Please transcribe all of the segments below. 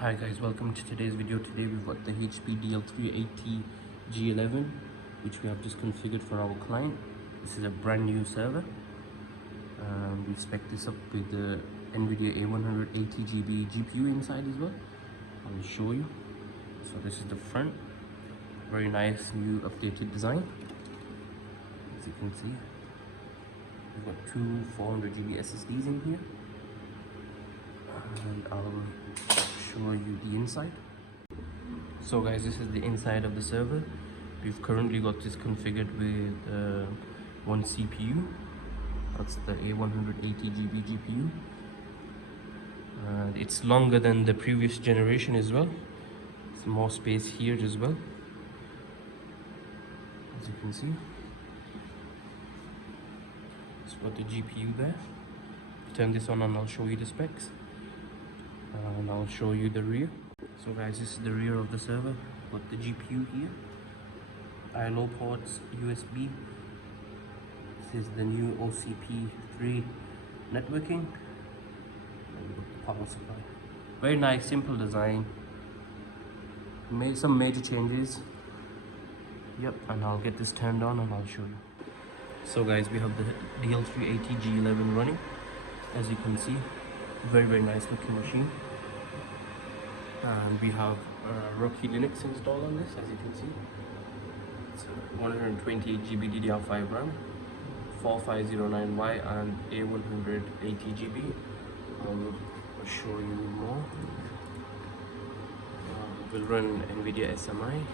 Hi guys, welcome to today's video. Today we've got the HPE DL380 Gen11 which we have just configured for our client. This is a brand new server. We spec this up with the NVIDIA A100 80GB GPU inside as well. I'll show you. So this is the front. Very nice new updated design. As you can see, we've got two 400GB SSDs in here. And I'll show you the inside. So guys, this is the inside of the server. We've currently got this configured with one CPU. That's the A100 80GB GPU. And it's longer than the previous generation as well. It's more space here as well, as you can see. It's got the GPU there. Turn this on and I'll show you the specs. And I'll show you the rear. So guys, this is the rear of the server. Got the GPU here, ILO ports, USB. This is the new OCP3 networking, and the power supply. Very nice, simple design. Made some major changes. Yep, and I'll get this turned on and I'll show you. So guys, we have the DL380 Gen11 running. As you can see, very nice looking machine. And we have Rocky Linux installed on this, as you can see. It's 128GB DDR5 RAM, 4509Y and A100 80GB. I'll show you more. We'll run NVIDIA SMI.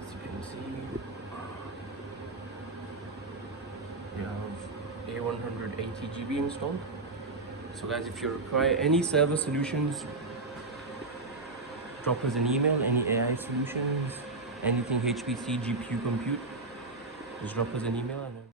As you can see, we have A100 80GB installed. So guys, if you require any server solutions, drop us an email. Any AI solutions, anything HPC GPU compute, just drop us an email and